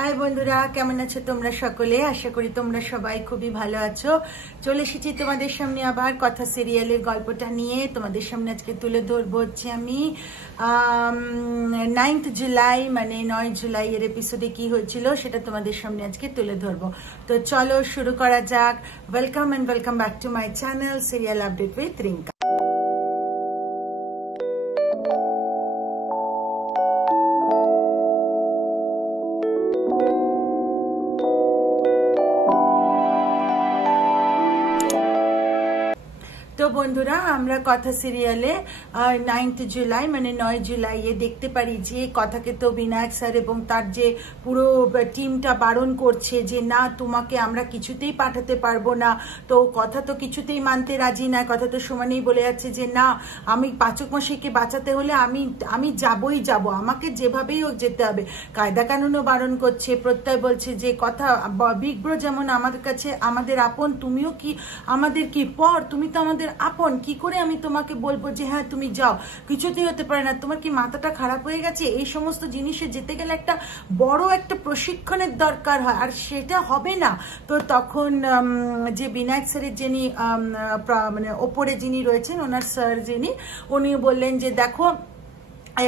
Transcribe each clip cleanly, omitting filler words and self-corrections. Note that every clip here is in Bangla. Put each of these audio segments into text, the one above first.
হাই বন্ধুরা, কেমন আছো তোমরা সকলে? আশা করি তোমরা সবাই খুবই ভালো আছো। চলে এসেছি তোমাদের সামনে আবার কথা সিরিয়ালের গল্পটা নিয়ে। তোমাদের সামনে আজকে তুলে ধরবো হচ্ছে আমি 9th জুলাই মানে 9 জুলাই এর এপিসোডে কি হয়েছিল সেটা তোমাদের সামনে আজকে তুলে ধরবো। তো চলো শুরু করা যাক। Welcome and welcome back to my channel serial update with Rinka. তো বন্ধুরা, আমরা কথা সিরিয়ালে 9th জুলাই মানে 9 জুলাই দেখতে পারি যে কথাকে তো বিনায়ক স্যার এবং তার যে পুরো টিমটা বারণ করছে যে না, তোমাকে আমরা কিছুতেই পাঠাতে পারবো না। তো কথা তো কিছুতেই মানতে রাজি না। কথা তো সমানেই বলে যাচ্ছে যে না, আমি পাচক মশাইকে বাঁচাতে হলে আমি যাবই যাব, আমাকে যেভাবেই হোক যেতে হবে। কায়দা কানুনও বারণ করছে। প্রত্যয় বলছে যে কথা বিগ ব্রো যেমন আমাদের কাছে আমাদের আপন, তুমিও কি আমাদের কি পর, তুমি তো আমাদের আপন, কি করে আমি তোমাকে বলবো যে হ্যাঁ তুমি যাও? কিছুতেই হতে পারে না। তোমার কি মাথাটা খারাপ হয়ে গেছে? এই সমস্ত জিনিসে যেতে গেলে একটা বড় একটা প্রশিক্ষণের দরকার হয়, আর সেটা হবে না। তো তখন যে বিনায়ক স্যারের যিনি মানে ওপরে যিনি রয়েছেন, ওনার স্যার যিনি, উনি বললেন যে দেখো,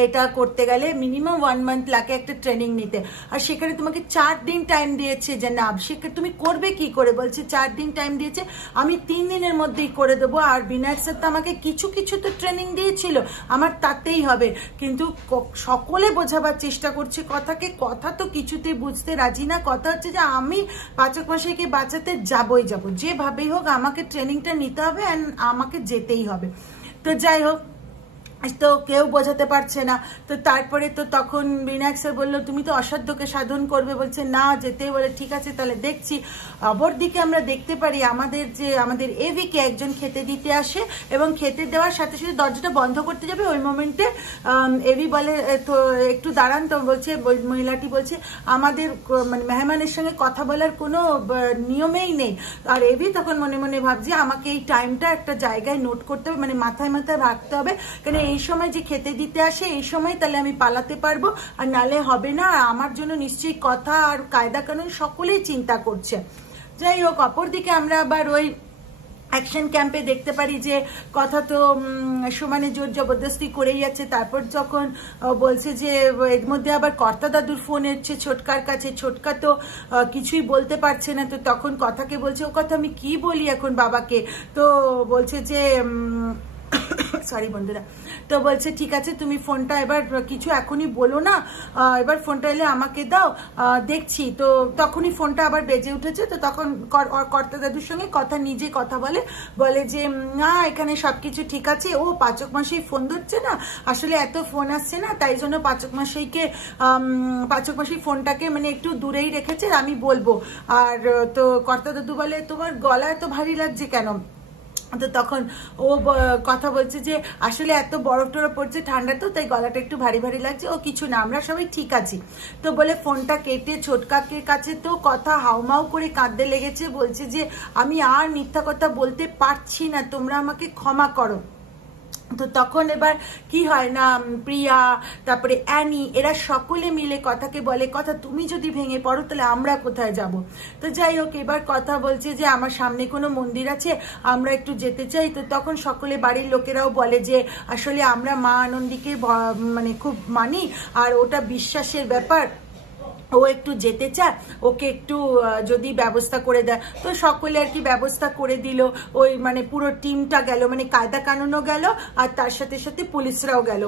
এটা করতে গেলে মিনিমাম 1 মান্থ লাগে একটা ট্রেনিং নিতে, আর সেখানে তোমাকে 4 দিন টাইম দিয়েছে যে না, সেখানে তুমি করবে কি করে? বলছে 4 দিন টাইম দিয়েছে, আমি 3 দিনের মধ্যেই করে দেবো। আর বিনায়ক স্যার তো আমাকে কিছু কিছু তো ট্রেনিং দিয়েছিল, আমার তাতেই হবে। কিন্তু সকলে বোঝাবার চেষ্টা করছে কথাকে, কথা তো কিছুতেই বুঝতে রাজি না। কথা হচ্ছে যে আমি পাচক মশাইকে বাঁচাতে যাবই যাব, যেভাবেই হোক আমাকে ট্রেনিংটা নিতে হবে, অ্যান্ড আমাকে যেতেই হবে। তো যাই হোক, তো কেউ বোঝাতে পারছে না। তো তারপরে তো তখন বিনায়ক স্যার বললো তুমি তো অসাধ্যকে সাধন করবে। বলছে না, যেতে বলে ঠিক আছে তাহলে দেখছি। অপরদিকে আমরা দেখতে পারি আমাদের এভিকে একজন খেতে দিতে আসে, এবং খেতে দেওয়ার সাথে সাথে দরজাটা বন্ধ করতে যাবে। ওই মোমেন্টে এভি বলে তো একটু দাঁড়ান। তো বলছে মহিলাটি বলছে আমাদের মানে মেহমানের সঙ্গে কথা বলার কোনো নিয়মেই নেই। আর এভি তখন মনে মনে ভাবছে আমাকে এই টাইমটা একটা জায়গায় নোট করতে হবে, মানে মাথায় মাথায় রাখতে হবে, কেন এই সময় যে খেতে দিতে আসে এই সময় তাহলে আমি পালাতে পারবো, আর নালে হবে না। আর আমার জন্য নিশ্চয়ই কথা আর কায়দা কানুন সকলেই চিন্তা করছে। যাই হোক, অপরদিকে আমরা আবার ওই অ্যাকশন ক্যাম্পে দেখতে পারি যে কথা তো সমানে জোর জবরদস্তি করেই যাচ্ছে। তারপর যখন বলছে যে এর মধ্যে আবার কর্তা দাদুর ফোন এসছে ছোটকার কাছে, ছোটকা তো কিছুই বলতে পারছে না। তো তখন কথাকে বলছে ও কথা আমি কি বলি এখন বাবাকে? তো বলছে যে সরি বন্ধুরা, তো বলছে ঠিক আছে তুমি ফোনটা এবার কিছু এখনই বলো না, এবার ফোনটা এলে আমাকে দাও, দেখছি। তো তখনই ফোনটা আবার বেজে উঠেছে। তো তখন কর্তা দাদুর সঙ্গে কথা নিজে কথা বলে যে না এখানে সবকিছু ঠিক আছে, ও পাচক মশাই ফোন ধরছে না, আসলে এত ফোন আসছে না, তাই জন্য পাচক মশাই ফোনটাকে মানে একটু দূরেই রেখেছে, আমি বলবো। আর তো কর্তা দাদু বলে তোমার গলা এত ভারী লাগছে কেন? তো তখন ও কথা বলছে যে আসলে এত বরফ টরফ পড়ছে, ঠান্ডা তো, তাই গলাটা একটু ভারী ভারী লাগছে। ও কিছু না, আমরা সবাই ঠিক আছি। তো বলে ফোনটা কেটে ছোটকাকে কাছে তো কথা হাউমাউ করে কাঁদতে লেগেছে। বলছে যে আমি আর মিথ্যা কথা বলতে পারছি না, তোমরা আমাকে ক্ষমা করো। তো তখন এবার কি হয় না, প্রিয়া তারপরে অ্যানি এরা সকলে মিলে কথাকে বলে কথা তুমি যদি ভেঙে পড়ো তাহলে আমরা কোথায় যাব? তো যাই হোক, এবার কথা বলছে যে আমার সামনে কোনো মন্দির আছে, আমরা একটু যেতে চাই। তো তখন সকলে বাড়ির লোকেরাও বলে যে আসলে আমরা মা আনন্দীকে মানে খুব মানি, আর ওটা বিশ্বাসের ব্যাপার, ও একটু যেতে চায়, ওকে একটু যদি ব্যবস্থা করে দেয়। তো সকলে আর কি ব্যবস্থা করে দিল। ওই মানে পুরো টিমটা গেল, মানে কায়দা কানুনও গেল, আর তার সাথে সাথে পুলিশরাও গেল।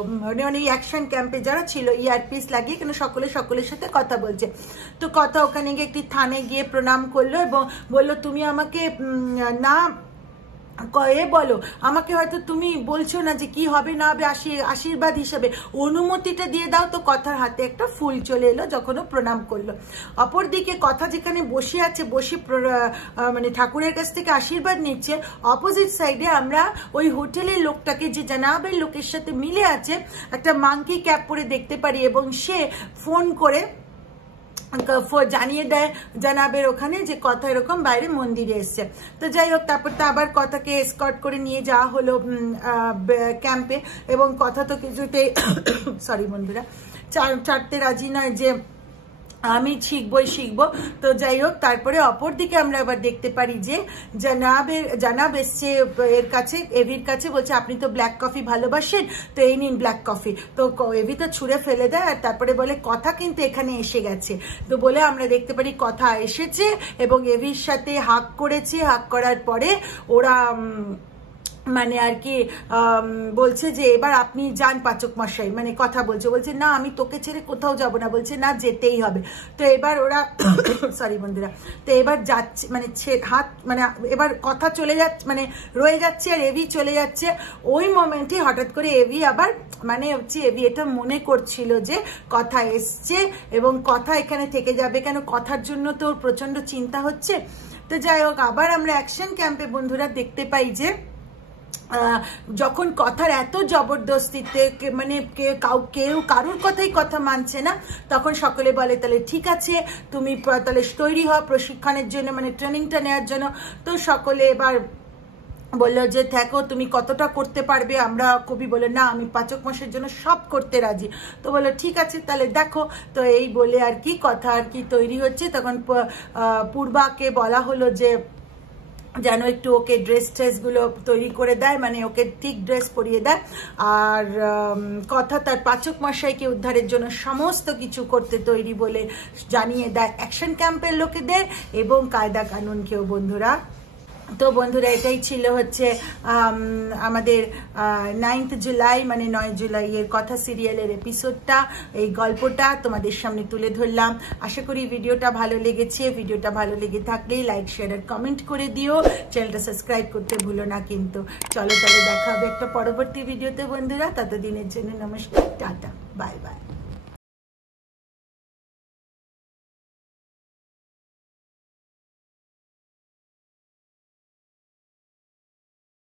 মানে এই অ্যাকশন ক্যাম্পে যারা ছিল ইয়ারপিস লাগিয়ে কেন সকলের সাথে কথা বলছে। তো কথা ওখানে গিয়ে একটি থানে গিয়ে প্রণাম করলো এবং বললো তুমি আমাকে না বলো, আমাকে হয়তো তুমি বলছো না যে কি হবে না হবে, আশীর্বাদ হিসেবে অনুমতিটা দিয়ে দাও। তো কথার হাতে একটা ফুল চলে এলো যখন ও প্রণাম করলো। অপরদিকে কথা যেখানে বসে আছে, বসে মানে ঠাকুরের কাছ থেকে আশীর্বাদ নিচ্ছে, অপোজিট সাইডে আমরা ওই হোটেলের লোকটাকে, যে জানাবের লোকের সাথে মিলে আছে, একটা মাংকি ক্যাপ পরে দেখতে পারি, এবং সে ফোন করে জানিয়ে দেয় জানাবের ওখানে যে কথা এরকম বাইরে মন্দিরে এসছে। তো যাই হোক, তারপর তো আবার কথাকে এসকর্ট করে নিয়ে যাওয়া হলো ক্যাম্পে, এবং কথা তো কিছুতে সরি বন্ধুরা, ছাড়তে রাজি নয় যে আমি শিখবো। তো যাই হোক, তারপরে অপরদিকে আমরা আবার দেখতে পারি যে জানাব এসছে এর কাছে, এভির কাছে, বলছে আপনি তো ব্ল্যাক কফি ভালোবাসেন, তো এই নিন ব্ল্যাক কফি। তো এভি তো ছুঁড়ে ফেলে দেয়, আর তারপরে বলে কথা কিন্তু এখানে এসে গেছে। তো বলে আমরা দেখতে পারি কথা এসেছে এবং এভির সাথে হাগ করেছে। হাগ করার পরে ওরা মানে আর কি বলছে যে এবার আপনি যান পাচক মশাই, মানে কথা বলছে না আমি তোকে ছেড়ে কোথাও যাব না, বলছে না যেতেই হবে। তো এবার ওরা সরি বন্ধুরা, তো এবার যাচ্ছে মানে হাত মানে এবার কথা চলে যাচ্ছে, মানে রয়ে যাচ্ছে আর এভি চলে যাচ্ছে। ওই মোমেন্টে হঠাৎ করে এভি আবার মানে হচ্ছে এভি এটা মনে করছিল যে কথা এসছে এবং কথা এখানে থেকে যাবে কেন, কথার জন্য তো প্রচন্ড চিন্তা হচ্ছে। তো যাই হোক, আবার আমরা অ্যাকশন ক্যাম্পে বন্ধুরা দেখতে পাই যে যখন কথার এত জবরদস্তিতে মানে কেউ কারুর কথাই কথা মানছে না, তখন সকলে বলে তাহলে ঠিক আছে তুমি তাহলে তৈরি হও প্রশিক্ষণের জন্য, মানে ট্রেনিংটা নেওয়ার জন্য। তো সকলে এবার বললো যে দেখো তুমি কতটা করতে পারবে। আমরা কবি বলে না আমি পাচক মাসের জন্য সব করতে রাজি। তো বললো ঠিক আছে তাহলে দেখো। তো এই বলে আর কি কথা আর কি তৈরি হচ্ছে। তখন পূর্বাকে বলা হলো যে যেন একটু ওকে ড্রেসগুলো তৈরি করে দেয়, মানে ওকে ঠিক ড্রেস পরিয়ে দেয়। আর কথা তার পাচক মশাইকে উদ্ধারের জন্য সমস্ত কিছু করতে তৈরি বলে জানিয়ে দেয় অ্যাকশন ক্যাম্পের লোকেদের এবং কায়দা কানুনকেও বন্ধুরা। তো বন্ধুরা এটাই ছিল হচ্ছে আমাদের 9 জুলাই মানে 9 জুলাইয়ের কথা সিরিয়ালের এপিসোডটা, এই গল্পটা তোমাদের সামনে তুলে ধরলাম। আশা করি ভিডিওটা ভালো লেগেছে। ভিডিওটা ভালো লেগে থাকলে লাইক শেয়ার আর কমেন্ট করে দিও, চ্যানেলটা সাবস্ক্রাইব করতে ভুলো না কিন্তু। চলো তাহলে দেখা হবে একটা পরবর্তী ভিডিওতে বন্ধুরা, ততদিনের জন্য নমস্কার, টাটা, বাই বাই।